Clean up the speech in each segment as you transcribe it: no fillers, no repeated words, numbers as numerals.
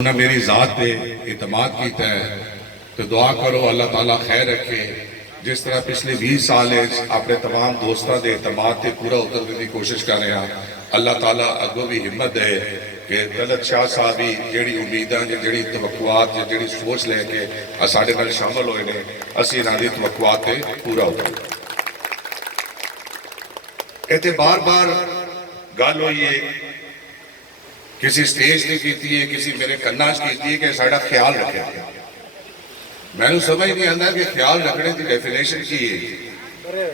انہیں میری ذات پہ اعتماد کیتا ہے تو دعا کرو اللہ تعالیٰ خیر رکھے. جس طرح پچھلے 20 سال اپنے تمام دوستوں کے اعتماد سے پورا اترنے کی کوشش کر رہے ہیں. اللہ تعالیٰ اگوں بھی ہمت دے کہ طلعت شاہ صاحب بھی جہی امیداں جہی توقعات جہی سوچ لے کے سارے نال شامل ہوئے ہیں اسی انہاں دی توقعات سے پورا اتر. یہ بار بار گل ہوئی ہے کسی سٹیج نے کیتی ہے کسی میرے کناں چ کیتی ہے کہ ساڈا خیال رکھے. میں نے سمجھ نہیں آتا کہ خیال رکھنے کی ڈیفینیشن کی ہے.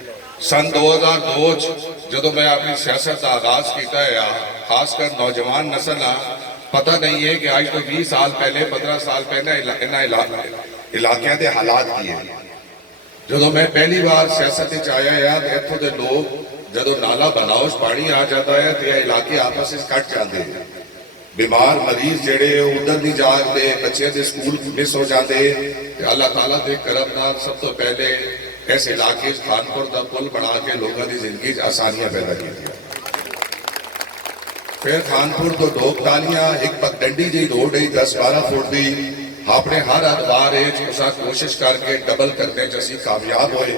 سن 2002 جدو میں اپنی سیاست کا آغاز کیتا ہے خاص کر نوجوان نسل پتہ نہیں ہے کہ آج تو 20 سال پہلے 15 سال پہلے علاقے کے حالات کی ہے. جدو میں پہلی بار سیاست آیا تو اتوں کے لوگ جدو نالا بناؤ پانی آ جاتا ہے تو یہ علاقے آپس میں کٹ جاتے ہیں. بیمار مریض جڑے ادھر نہیں جاتے بچے کے سکول مس ہو جاتے. اللہ تعالیٰ کے کرم نال سب تو پہلے اس علاقے خانپور کا پل بنا کے لوگوں کی زندگی آسانیاں پیدا کی. پھر خانپور تو ڈوک تالیاں ایک پگڈنڈی جی روڈ ہے 10-12 فٹ کی اپنے ہر ادوار کوشش کر کے ڈبل کرنے اسی کامیاب ہوئے.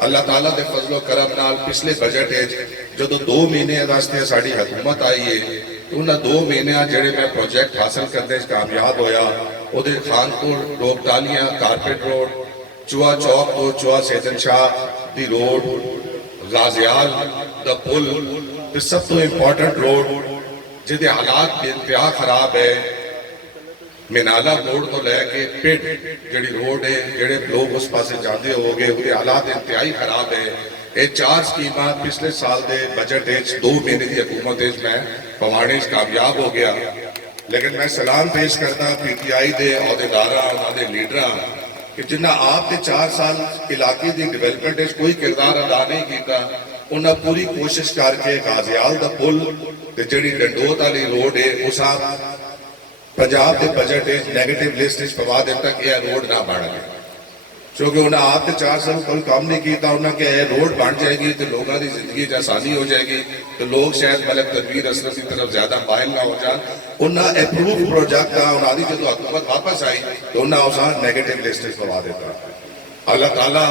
اللہ تعالیٰ کے فضل و کرم نال پچھلے بجٹ جدو 2 مہینے واسطے ساری حکومت آئی ہے انہاں 2 مہینے جڑے میں پروجیکٹ حاصل کرنے کامیاب ہویا. وہ خانپور ڈوک تالیاں کارپیٹ روڈ چوہا چوک تو چوہا سیدن شاہ دی روڈ غازیال دا پل سب تو امپورٹنٹ روڈ جہاں حالات بے انتہا خراب ہے. منالا موڑ تو لے کے پٹ جڑی روڈ ہے جڑے لوگ اس پاسے جاندے ہو گے وہ حالات انتہائی خراب ہے. یہ 4 سکیماں پچھلے سال دے بجٹ 2 مہینے کی حکومت میں پوانے کامیاب ہو گیا. لیکن میں سلام پیش کرتا پی ٹی آئی دے عہدیداراں انہاں دے لیڈراں کہ جنہاں آپ 4 سال علاقے دی ڈیولپمنٹ کوئی کردار ادا نہیں کیتا. انہاں پوری کوشش کر کے غازیال دا پل تے جڑی ڈنڈوت والی روڈ ہے اس پنجاب کے بجٹ نیگیٹو لسٹ پوا دیتا کہ یہ روڈ نہ بن گئے کیونکہ انہیں آپ 4 سال کوئی کام نہیں کیتا. انہیں کہ یہ روڈ بن جائے گی تو لوگوں کی زندگی آسانی ہو جائے گی تو لوگ شاید ملک تنویر اسرف کی طرف زیادہ مائل نہ ہو جان. انہیں اپروو پروجیکٹ انہوں نے جب حکومت واپس آئی تو انہیں اس نیگیٹو لسٹ پوا دیتا. اللہ تعالیٰ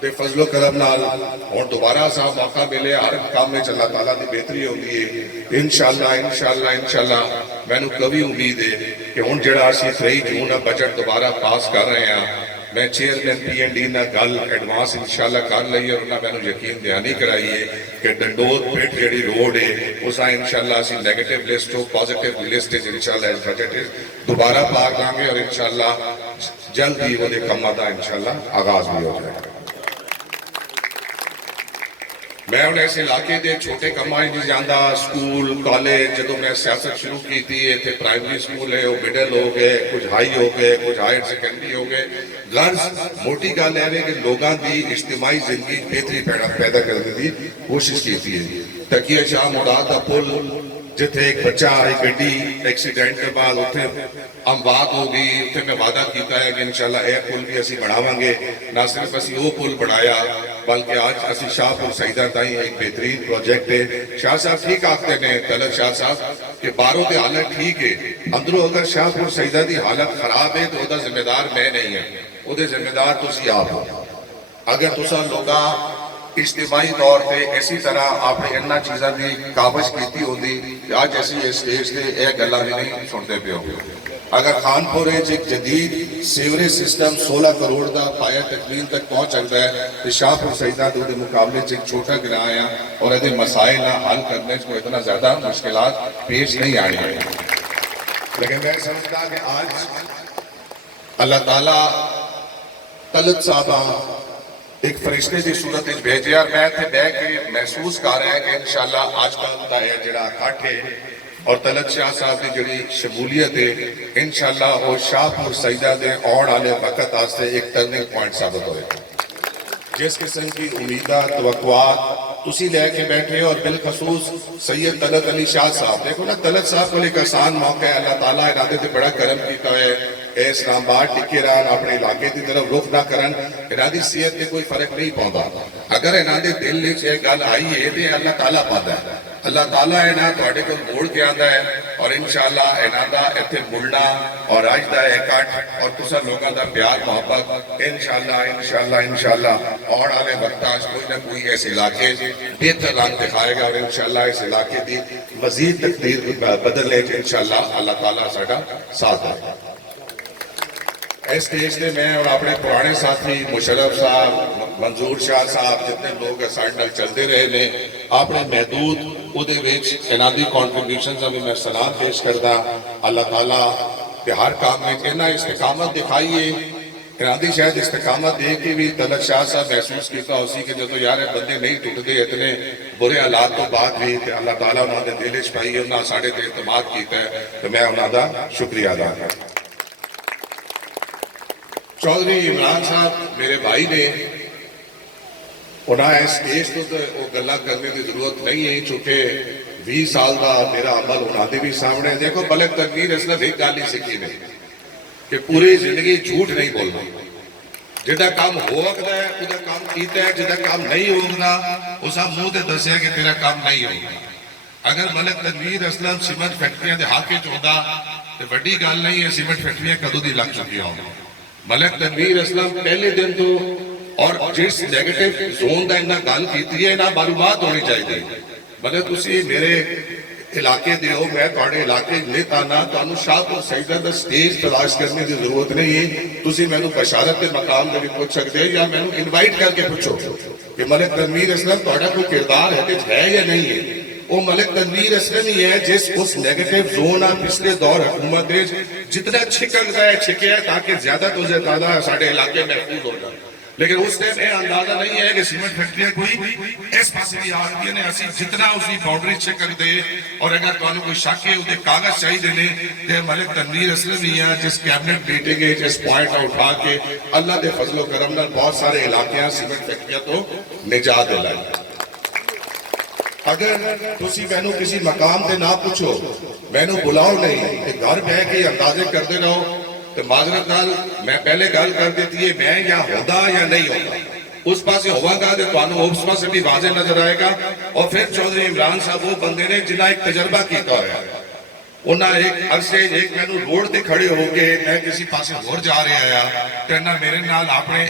بے فضل و کرم نال اور دوبارہ صاحب موقع ملے ہر کام میں اللہ تعالیٰ کی بہتری ہوتی ہے. انشاءاللہ میں نے کبھی امید ہے کہ ہوں جڑا اسی 23 جون بجٹ دوبارہ پاس کر رہے ہیں میں چیئرمین پی این ڈی نہ گل ایڈوانس انشاءاللہ کر لئی اور انہیں میں نے یقین دہانی کرائی ہے کہ ڈنڈوت پٹ جڑی روڈ ہے اس انشاءاللہ اسی نیگیٹو لسٹ ہو پازیٹیو لسٹ انشاءاللہ اس بجٹ دوبارہ پا لیں گے اور انشاءاللہ جلد ہی وہ کاموں کا انشاءاللہ آغاز بھی ہو جائے گا. میں انہیں اس علاقے دے چھوٹے کماں نہیں جانا. سکول کالج جدو میں سیاست شروع کی تھی اتنے پرائمری سکول ہے وہ مڈل ہو گئے کچھ ہائی ہو گئے کچھ ہائر سیکنڈری ہو گئے. غرض موٹی گل ہے کہ لوگوں کی اجتماعی زندگی بہتری پیدا کرنے کی کوشش کی تھی. تکیہ شاہ مراد کا پل جتھے ایک بچہ ایک گڈی ایکسیڈنٹ کے بعد اتنے اموات ہو گئی اتنے میں وعدہ کیتا ہے کہ انشاءاللہ یہ پل بھی اسی بناواں گے. نہ صرف اسی وہ پل بنایا بلکہ آج اسی شاہ پور سیدہ تائیں ایک بہترین پروجیکٹ ہے. شاہ صاحب ٹھیک آختے ہیں طلعت شاہ صاحب کہ باہروں کی حالت ٹھیک ہے اندروں اگر شاہ پور سیدہ کی حالت خراب ہے تو وہ ذمہ دار میں نہیں ہے وہ ذمہ دار تسی آپ ہو. اگر تساں لوگاں اجتماعی طور پہ اسی طرح آپ نے انہاں چیزاں کی کاوش کیتی ہوتی کہ آج ایسی اسٹیج سے یہ گلاں بھی نہیں سنتے پہ ہو. اگر خانپور ایک جدید سیوریج سسٹم 16 کروڑ کا پایا تکمیل تک پہنچ سکتا ہے تو شاہ پور سیدہ کے مقابلے ایک چھوٹا گراں ہے اور یہ مسائل حل کرنے کو اتنا زیادہ مشکلات پیش نہیں آئی ہیں. لیکن میں سمجھتا کہ آج اللہ تعالیٰ طلعت صاحبہ ایک فرشتے کی صورت بھیجے اور میں اتنے بہ کے محسوس کر رہا ہے کہ انشاءاللہ آج کل کا یہ جڑا اکٹھ ہے اور طلعت شاہ صاحب کی جڑی شمولیت ہے انشاءاللہ وہ شاہ پور سیدہ دے آن والے وقت واسطے ایک ٹرننگ پوائنٹ ثابت ہوئے. جس قسم کی امیدہ توقعات تسی لے کے بیٹھے اور بالخصوص سید طلعت علی شاہ صاحب دیکھو نا طلعت صاحب کو ایک آسان موقع ہے. اللہ تعالیٰ ارادے سے بڑا کرم کیتا ہے اسلام آباد ٹکے رہن اپنے علاقے کی طرف رخ نہ کرن. انہاں صحت سے کوئی فرق نہیں پاؤں. اگر انہاں دے دل وچ یہ گل آئی ہے تو اللہ تعالیٰ پاتا ہے اللہ تعالیٰ ہے نا تواڈے کول موڑ کے آندا ہے اور انشاءاللہ انہاں دا ایتھے ملنا اور اج دا اکٹھ اور تساں لوگاں دا پیار محبت انشاءاللہ آن والے وقتاں کوئی نہ کوئی اس علاقے بہتر رنگ دکھائے گا اور انشاءاللہ اس علاقے دی مزید تقدیر بدلنے انشاءاللہ اللہ تعالیٰ ساڈا ساتھ ہے. اس سٹیج سے میں اور اپنے پرانے ساتھی مشرف صاحب منظور شاہ صاحب جتنے لوگ ساڈے نال چلتے رہے نے اپنے محدود اودے وچ انہاں دی کنٹریبیوشنز بھی میں سلام پیش کردا. اللہ تعالیٰ کہ ہر کام میں انہاں استقامت دکھائیے. انہاں دی شاید استقامت دیکھ کے بھی طلعت شاہ صاحب محسوس کیتا اسی کہ جدو یار بندے نہیں ٹوٹتے اتنے برے حالات تو بعد بھی کہ اللہ تعالیٰ انہاں دے دل وچ پائی انہاں ساڈے تے اعتماد کیتا ہے تو میں انہاں دا شکریہ ادا کردا. چودھری عمران صاحب میرے بھائی نے انہاں اس کیس تو وہ گلا کرنے کی ضرورت نہیں ہے چونکہ 20 سال کا میرا عمل انہاں دے بھی سامنے. دیکھو ملک تنویر اسلم ایک گل ہی سیکھی نے کہ پوری زندگی جھوٹ نہیں بولنا. جدا کام ہو سکتا ہے وہ کام کیتا ہے, جدا کام نہیں ہوگا اسا منہ تے دسیا کہ تیرا کام نہیں ہوگا. اگر ملک تنویر اسلم سیمنٹ فیکٹریاں دے حق وچ ہوندا تے وڈی گل نہیں ہے سیمنٹ فیکٹریاں کدوں دی لگ چکی ہوں. ملک تنویر اسلم پہلے دن تو اور جس نیگیٹو زون دا انہاں گل کیتی ہے انہاں معلومات ہونی چاہیے. مطلب تسی میرے علاقے دے ہو میں تواڈے علاقے لیتا نہ تانوں شاہپور سیدہ دا سٹیج تلاش کرنے کی ضرورت نہیں ہے. تسی مینوں بشارت کے مقام تے بھی پوچھ سکتے یا مینوں انوائٹ کر کے پوچھو کہ ملک تنویر اسلم تواڈا کوئی کردار ہے یا نہیں ہے. وہ ملک تنویر اسلم ہی ہے جس اس نیگیٹو زون آ پچھلے دور حکومت دے جتنا چھکا ہے تاکہ زیادہ تو زیادہ ساڈے علاقے محفوظ ہو جائے. لیکن اس ٹائم یہ اندازہ نہیں ہے کہ سیمنٹ فیکٹریاں کوئی اس پاسے بھی آ رہی ہیں اسی جتنا اسی باؤنڈری چیک کر دے اور اگر تانوں کوئی شک ہے وہ کاغذ چاہیے نے تے ملک تنویر اسلم ہی ہے جس کیبنٹ میٹنگ ہے جس پوائنٹ اٹھا کے اللہ دے فضل و کرم نال بہت سارے علاقے سیمنٹ فیکٹریاں تو نجات دلائی. اگر تسی مینوں کسی مقام تے نہ پوچھو مینوں بلاؤ نہیں کہ گھر بیٹھ کے اندازے کرتے رہو تو معذرت نال میں پہلے گل کر دیتی ہے میں یا ہوتا یا نہیں ہوتا اس پاسے ہوا گا تو تانوں اس پاسے بھی واضح نظر آئے گا. اور پھر چودھری عمران صاحب وہ بندے نے جنہاں ایک تجربہ کیتا ہوا ہے انہاں ایک عرصے ایک مینوں روڈ تے کھڑے ہو کے میں کسی پاسے ہور جا رہا آیا تے انہاں میرے نال اپنے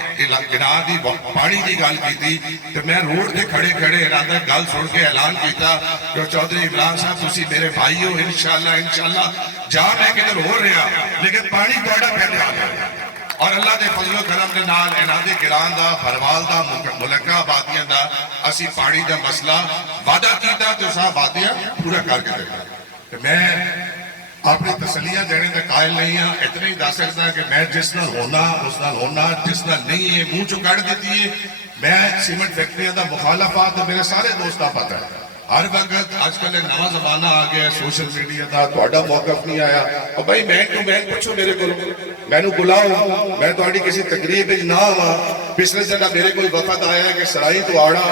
گناہ دی پانی دی گل کیتی تے میں روڈ تے کھڑے انہاں دا گل سن کے اعلان کیتا کہ چودھری عمران صاحب تسی میرے بھائی ہو انشاءاللہ جا میں کدھر ہو رہا لیکن پانی تہاڈا پہلے آ گیا. اور اللہ دے فضل و کرم دے نال انہاں دے گران دا بھروال دا ملکہ آبادیاں دا اسی پانی دا مسئلہ وعدہ کیتا تے اساں وعدیاں پورا کر کے دیکھا. میں اپنی تسلیاں دینے کا قائل نہیں ہاں. اتنا ہی دس سکتا کہ میں جس نال ہونا اس نال ہونا جس نال نہیں ہے منہ چو کڑ دیتی ہے. میں سیمنٹ فیکٹریاں دا مخالفات میرے سارے دوستاں پتہ ہے. ہر وقت آج کل ایک نواں زمانہ آ گیا سوشل میڈیا دا تہاڈا موقف نہیں آیا اور بھائی میں تو میں پوچھو میرے کو مینوں بلاؤ میں تہاڈی کسی تقریب وچ نہ آواں. پچھلے دن میرے کوئی وفد آیا کہ سرائی تو آڑا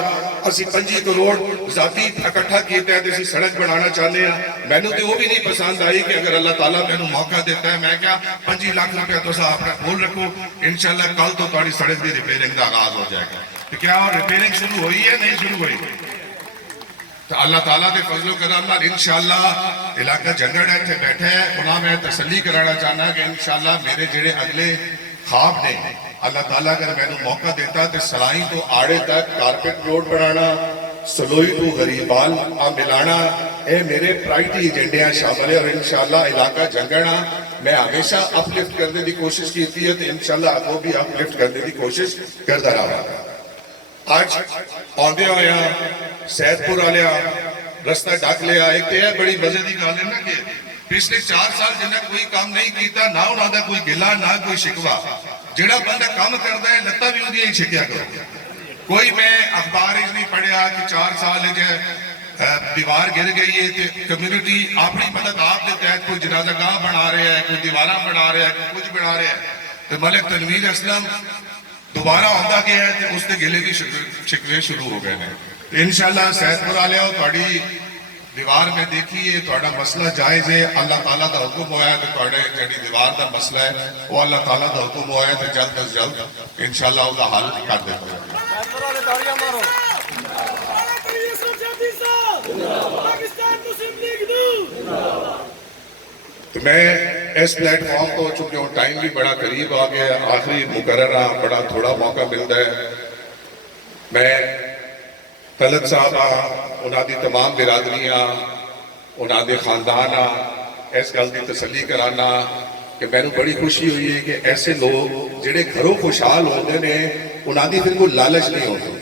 اسی 25 کروڑ ذاتی اکٹھا کیتے ہیں اسی سڑک بنانا چاہتے ہیں. مینوں تو وہ بھی نہیں پسند آئی کہ اگر اللہ تعالیٰ مینوں موقع دیتا ہے میں کیا 25 لاکھ روپیہ تو اپنا کھول رکھو انشاءاللہ کل تو تہاڈی سڑک دی ریپیئرنگ کا آغاز ہو جائے گا. کیا ریپیئرنگ شروع ہوئی ہے نہیں شروع ہوئی تو اللہ تعالیٰ کے فضل و کرم نال انشاءاللہ علاقہ جنگڑ ایتھے بیٹھے ہیں انہاں میں تسلی کرانا چاہنا کہ انشاءاللہ میرے جڑے اگلے خواب نے اللہ تعالیٰ اگر میں موقع دیتا تو سرائی تو آڑے تک کارپیٹ روڈ بنانا سلوئی تو غریبال ملانا اے میرے پرائٹی ایجنڈیاں شامل ہے اور انشاءاللہ علاقہ جنگڑا میں ہمیشہ اپلفٹ کرنے کی کوشش کیتی ہے تو انشاءاللہ آپ کو بھی اپلفٹ کرنے کی کوشش کرتا رہا. آج آندے ہویا سید پور والیا رستہ ڈک لیا. ایک تو یہ بڑی مزے کی گل ہے نا کہ پچھلے 4 سال جنہیں کوئی کام نہیں کیتا نہ انہوں دا کوئی گلا نہ کوئی شکوا. جڑا بندہ کام کرتا ہے لتا بھی اودیاں ہی چھکیا کرو. کوئی میں اخبار ہی نہیں پڑھیا کہ 4 سال دیوار گر گئی ہے کمیونٹی اپنی مدد آپ کے تحت کوئی جنازہ گاہ بنا رہا ہے کوئی دیوارہ بنا رہا ہے کوئی کچھ بنا رہا ہے. تو ملک تنویر اسلم دوبارہ آتا گیا ہے تو اس نے گلے کی شکوے شروع ہو گئے ہیں. انشاءاللہ سید پور والے ہو تھوڑی دیوار میں دیکھیے تھوڑا مسئلہ جائز ہے. اللہ تعالیٰ کا حکم ہوا ہے تو تھوڑے جڑی دیوار کا مسئلہ ہے وہ اللہ تعالیٰ کا حکم ہوا ہے تو جلد از جلد انشاءاللہ اس کا حل کر دیتا ہے. میں اس پلیٹ فارم کو چونکہ وہ ٹائم بھی بڑا قریب آ گیا آخری مقررہ بڑا تھوڑا موقع ملتا ہے میں طلعت صاحب انہاں دی تمام برادریاں انہاں دے خاندان اس گل دی تسلی کرانا کہ مینوں بڑی خوشی ہوئی ہے کہ ایسے لوگ جڑے گھروں خوشحال ہوندے نے انہاں دی پھر کوئی لالچ نہیں ہوتی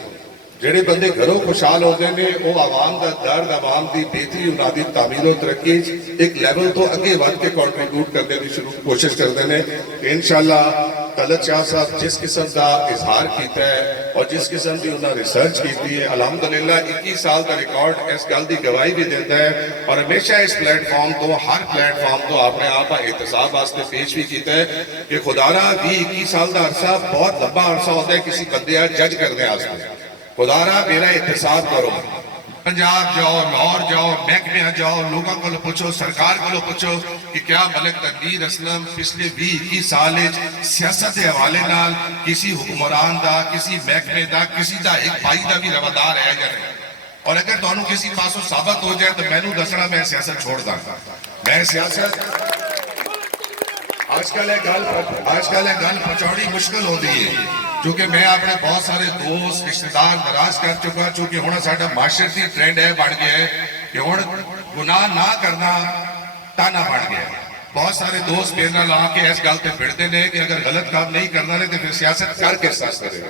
جڑے بندے گھروں خوشحال ہوتے ہیں وہ عوام کا درد عوام کی بہتری انہاں دی تعمیر و ترقی ایک لیول تو اگے ود کے کنٹریبیوٹ کرنے کی شروع کوشش کرتے ہیں انشاءاللہ طلعت شاہ صاحب جس قسم کا اظہار کیتا ہے اور جس قسم کی انہوں نے ریسرچ کی ہے الحمدللہ 21 سال کا ریکارڈ اس گل کی گواہی بھی دیتا ہے اور ہمیشہ اس پلیٹ فارم تو ہر پلیٹ فارم تو اپنے آپ کا احتساب واسطے پیش بھی کیتا ہے کہ خدا را 21 سال کا عرصہ بہت لمبا عرصہ ہوتا ہے کسی بندے جج کرنے واسطے خدا را میرا احتساب کرو پنجاب جاؤ لاہور جاؤ محکمے جاؤ لوگوں کو پوچھو سرکار کو پوچھو کہ کیا ملک تنویر اسلم پچھلے 20-21 سال سیاست کے حوالے نال کسی حکمران دا کسی محکمے دا کسی دا ایک بھائی دا بھی روادار ہے یا نہیں اور اگر تانوں کسی پاسوں ثابت ہو جائے تو مینوں دسنا میں سیاست چھوڑ دا میں سیاست آج کل گل پچوڑی مشکل ہوتی ہے چونکہ میں اپنے بہت سارے دوست رشتہ دار ناراض کر چکا چونکہ ہوں ساڈا معاشرتی ٹرینڈ ہے بڑھ گیا ہے کہ ہوں گناہ نہ کرنا تانا بڑھ گیا ہے بہت سارے دوست میرے نال آ کے اس گل تے بھڑتے ہیں کہ اگر غلط کام نہیں کرنا ہے تو پھر سیاست کر کے ساس کرے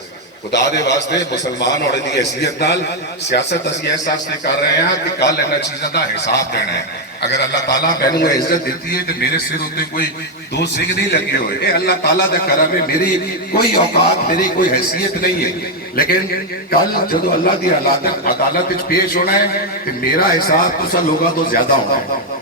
خدا دے واسطے مسلمان ہونے دی حیثیت نال سیاست اسی احساس نہیں کر رہے ہیں کہ کل انہاں چیزاں دا حساب دینا ہے اگر اللہ تعالیٰ مینوں عزت دیتی ہے تو میرے سر ہوتے کوئی دو سنگ نہیں لگے ہوئے اے اللہ تعالیٰ دے کرم ہے میری کوئی اوقات میری کوئی حیثیت نہیں ہے لیکن کل جدو اللہ دی عدالت پیش ہونا ہے تو میرا حساب تساں لوگاں تو زیادہ ہونا ہے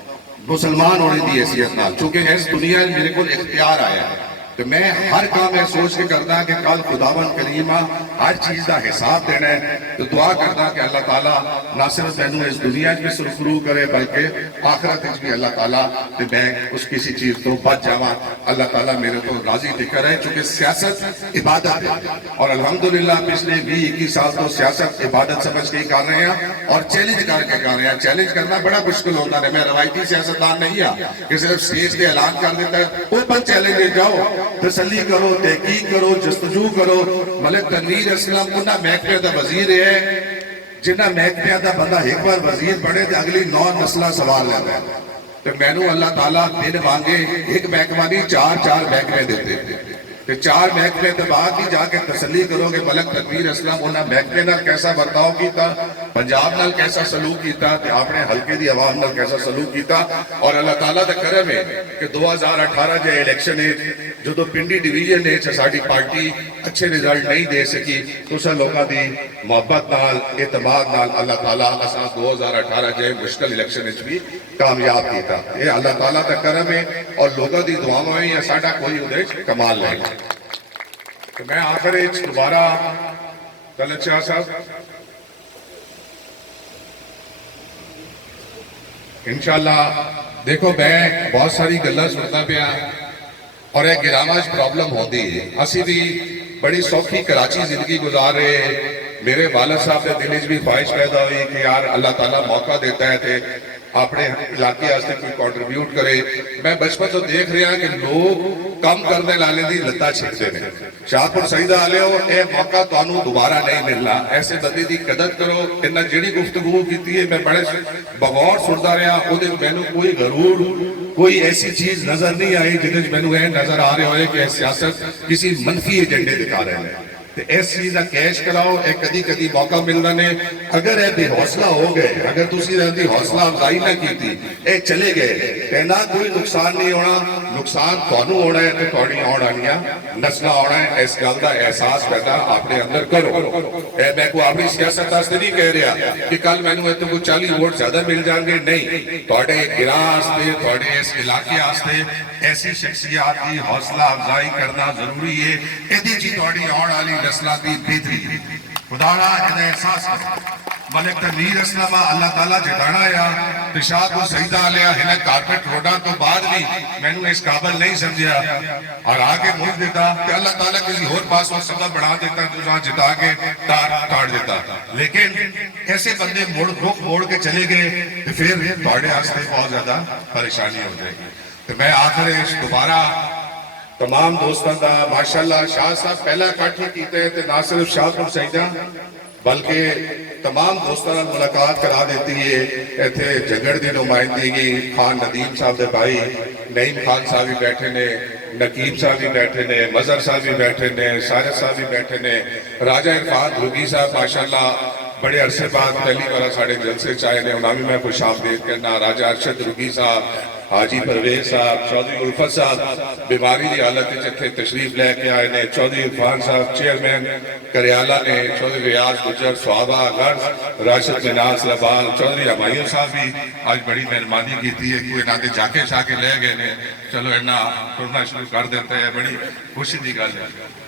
مسلمان ہونے دی حیثیت نال چونکہ اس دنیا میں میرے کو اختیار آیا ہے تو میں ہر کام میں سوچ کے کرتا کہ کل خداوند کریمہ ہر چیز کا حساب دینا ہے تو دعا کرتا کہ اللہ تعالیٰ نہ صرف مینوں اس دنیا میں سرخرو کرے بلکہ آخرت بھی اللہ تعالیٰ کہ میں اس کسی چیز تو بچ جاواں اللہ تعالیٰ میرے کو راضی فکر ہے چونکہ سیاست عبادت ہے اور الحمدللہ پچھلے 20-21 سال تو سیاست عبادت سمجھ کے ہی کر رہے ہیں اور چیلنج کر کے کر رہے ہیں چیلنج کرنا بڑا مشکل ہوتا ہے میں روایتی سیاستدان نہیں ہوں کہ صرف سٹیج پہ اعلان کر دیتا ہے اوپن چیلنج جاؤ تسلی کرو تحقیق کرو جستجو کرو ملک تنویر اسلم انہاں محکمے دا وزیر ہے جنہاں محکمے دا بندہ ایک بار وزیر پڑھے تو اگلی 9 نسلہ سوال لیتا ہے تو مینوں اللہ تعالیٰ دن مانگے ایک محکمہ نہیں 4 محکمے دیتے کہ 4 محکمے کے بعد ہی جا کے تسلی کرو کہ ملک تنویر اسلم انہاں محکمے نال کیسا برتاؤ کیتا پنجاب نال کیسا سلوک کیتا تے اپنے حلقے دی عوام نال کیسا سلوک کیتا اور اللہ تعالیٰ دا کرم ہے کہ 2018 جے الیکشن ہے جدو پنڈی ڈویژن ہے ساڈی پارٹی اچھے رزلٹ نہیں دے سکی تساں لوگاں دی محبت نال اعتماد نال اللہ تعالیٰ اساں 2018 جے مشکل الیکشن وچ بھی کامیاب کیتا یہ اللہ تعالیٰ دا کرم ہے اور لوگاں دی دعاواں ہیں ساڈا کوئی اودے کمال نہیں تو میں آخر دوبارہ طلعت شاہ صاحب انشاءاللہ دیکھو میں بہت ساری گلاں سنتا پیا اور ایک گراماج پرابلم ہوتی ہے اسی بھی بڑی سوکھی کراچی زندگی گزار رہے میرے والد صاحب کے دل بھی خواہش پیدا ہوئی کہ یار اللہ تعالیٰ موقع دیتا ہے تے اپنے علاقے واسطے کوئی کنٹریبیوٹ کرے میں بچپن تو دیکھ رہا کہ لوگ کام کرنے والے دی لتاں چھکتے ہیں شاہپور سعیدہ والے ہو اے موقع تانوں دوبارہ نہیں ملنا ایسے بندے دی قدر کرو انہاں جڑی گفتگو کیتی ہے میں بڑے بغور سنتا رہا اودے مینوں کوئی غرور کوئی ایسی چیز نظر نہیں آئی جہد مینوں اے نظر آ رہے ہوئے کہ سیاست کسی منفی ایجنڈے دکھا رہے ہیں اس چیز کا کیش کراؤ ایک کدی موقع ملنا نے اگر اے بے حوصلہ ہو گئے اگر تسی دی حوصلہ افزائی نہ کیتی اے چلے گئے کہنا کوئی نقصان نہیں ہونا نقصان تانوں ہونا ہے تے تہاڈی آਉਣ والیاں نسلاں ہونا ہے اس گل دا احساس پیدا اپنے اندر کرو اے میں کو اپنی سیاست واسطے نہیں کہہ رہا کہ کل مینوں اتنے کو 40 ووٹ زیادہ مل جان گے نہیں تہاڈے گراں واسطے تہاڈے اس علاقے واسطے ایسی شخصیات کی حوصلہ افزائی کرنا ضروری ہے ایدی جی تہاڈی آਉਣ والی نسلاں دی بہتری خدا را ادا احساس کرو ملک تنویر اسلم اللہ تعالیٰ جتانا یا پشاہ کو سجدہ لیا ہنہ کارپٹ روڈاں تو بعد بھی میں نے اس قابل نہیں سمجھا اور آگے ملک دیتا کہ اللہ تعالیٰ کسی اور پاس وہ سبب بڑھا دیتا تو جہاں جتا کے تار کاٹ دیتا لیکن ایسے بندے رخ موڑ کے چلے گئے تو پھر توڑے ہاستے بہت زیادہ پریشانی ہو جائے گی تو میں آخر دوبارہ تمام دوستوں کا ماشاءاللہ شاہ صاحب پہلا اکٹھ ہی کیتے ہیں نہ صرف شاہ سیدہ بلکہ تمام دوستوں نے ملاقات کرا دیتی ہے ایتھے جھگڑ دی نمائندگی خان ندیم صاحب دے بھائی نعیم خان صاحب بھی بیٹھے نے نقیب صاحب بھی بیٹھے نے مظہر صاحب بھی بیٹھے نے سارت صاحب بھی بیٹھے نے راجہ عرفان دھروگی صاحب ماشاءاللہ بڑے عرصے بعد پہلی بار ساڑھے جلسے چاہے نے انہوں بھی میں خوش آمدید کرنا راجہ ارشد دھروگی صاحب حاجی پرویز صاحب چودھری الفت صاحب بیماری دی حالت جتھے تشریف لے کے آئے نے چودھری عرفان صاحب چیئرمین کریالہ نے چودھری ریاض گجر صحابہ غرض راشد مناز لبال چودھری ہمایوں صاحب بھی آج بڑی مہربانی کی تھی کوئی نہ دے جا کے لے گئے نے چلو اینا ٹرنا شروع کر دیتے ہیں بڑی خوشی دی گل ہے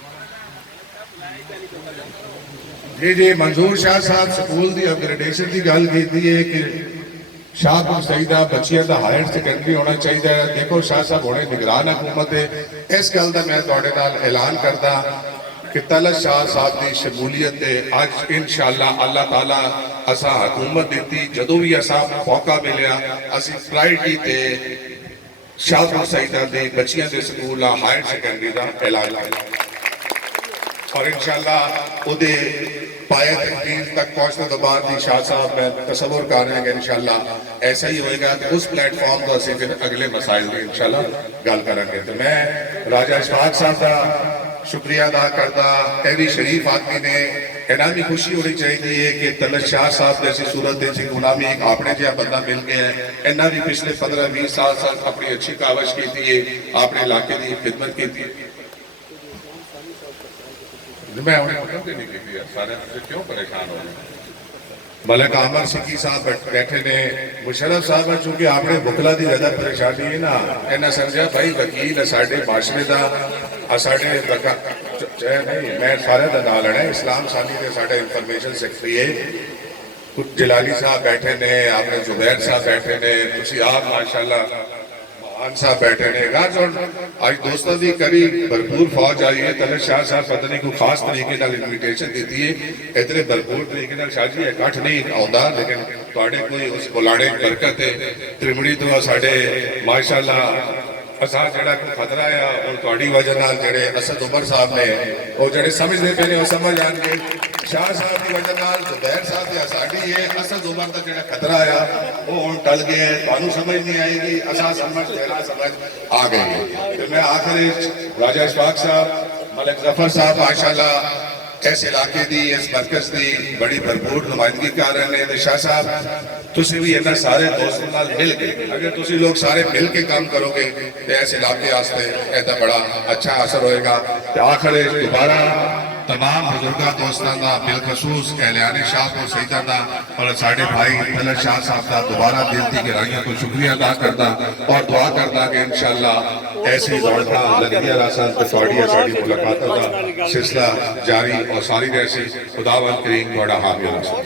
جی منظور شاہ صاحب سکول دی اپگریڈیشن دی گل کی ہے کہ شاہ کو سیدہ بچیاں دا ہائر سیکنڈری ہونا چاہیے دیکھو شاہ صاحب ہونے نگران حکومت ہے اس گل دا میں توڑے نال اعلان کردا کہ طلعت شاہ صاحب دی شمولیت ہے آج انشاءاللہ اللہ تعالیٰ اسا حکومت دیتی جدو بھی اسا موقع ملیا اسی پرائرٹی تے شاہ کو سیدہ دے بچیاں دے سکول ہائر سیکنڈری دا اعلان کردا اور انشاءاللہ او دے پائے تقدیر تک پہنچنے تو بعد بھی شاہ صاحب میں تصور کر رہے ہیں کہ انشاءاللہ ایسا ہی ہوئے گا کہ اس پلیٹ فارم کو اسے پھر اگلے مسائل بھی انشاءاللہ گل کریں گے تو میں راجہ اشفاق صاحب کا شکریہ ادا کرتا ایوی شریف آدمی نے اینا بھی خوشی ہونی چاہیے کہ طلعت شاہ صاحب جیسی صورت دیسی غلامی ایک آپ نے جہاں بندہ مل گیا ہے اینا بھی پچھلے 15-20 سال اپنی اچھی کاوش کی تھی آپ نے علاقے کی خدمت کی تھی میں انہیں مطلب کے نہیں کی سارے سے کیوں پریشان ہو رہے ملک عامر سکی صاحب بیٹھے نے مشرف صاحب چونکہ آپ نے بکلا دی زیادہ پریشانی ہے نا اینا سمجھا بھائی وکیل ساڑھے معاشرے دا ساڑھے نہیں میں سارے دا نال ہے اسلام سانی نے ساڑھے انفارمیشن سیکٹری ہے کچھ جلالی صاحب بیٹھے نے آپ نے زبیر صاحب بیٹھے نے تسی آپ ماشاءاللہ خان صاحب بیٹھے نے غرض اور آج دوستوں دی کری بھرپور فوج آئی ہے طلعت شاہ صاحب پتہ نہیں کوئی خاص طریقے نال انویٹیشن دیتی ہے اتنے بھرپور طریقے نال شاہ جی اکٹھ نہیں آਉਂدا لیکن تواڈے کوئی اس بلاڑے برکت ہے ترمڑی تو ساڈے ماشاءاللہ اساں جڑا کوئی خطرہ ہے اور تواڈی وجہ نال جڑے اسد عمر صاحب نے وہ جڑے سمجھدے پے نے وہ سمجھ آن گے شاہ صاحب کی وجہ نال زبیر صاحب تے ساڈی ہے اسد عمر دا جڑا خطرہ ہے وہ ہن ٹل گیا ہے تانوں سمجھ نہیں آئے گی اساں سمجھ تیرا سمجھ آ گئی ہے میں آخر راجہ اشفاق صاحب ملک ظفر صاحب ماشاءاللہ اس علاقے دی اس مرکز دی بڑی بھرپور نمائندگی کر رہے ہیں شاہ صاحب تسی بھی اینا سارے دوستوں نال مل کے اگر تسی لوگ سارے مل کے کام کرو گے تو اس علاقے واسطے ایسا بڑا اچھا اثر ہوئے گا تو آخر دوبارہ تمام بزرگاں دوستاں دا بالخصوص اہلیان شاہ کو سیدہ دا اور ساڑھے بھائی طلعت شاہ صاحب دا دوبارہ دل دی گہرائیوں کو شکریہ ادا کردا اور دعا کردا کہ انشاءاللہ ایسی دوڑنا لگیا راسان پہ توڑیا ساڑھی ملاقاتوں کا سلسلہ جاری اور ساری رہسی خداوند کریم بڑا حامی راسان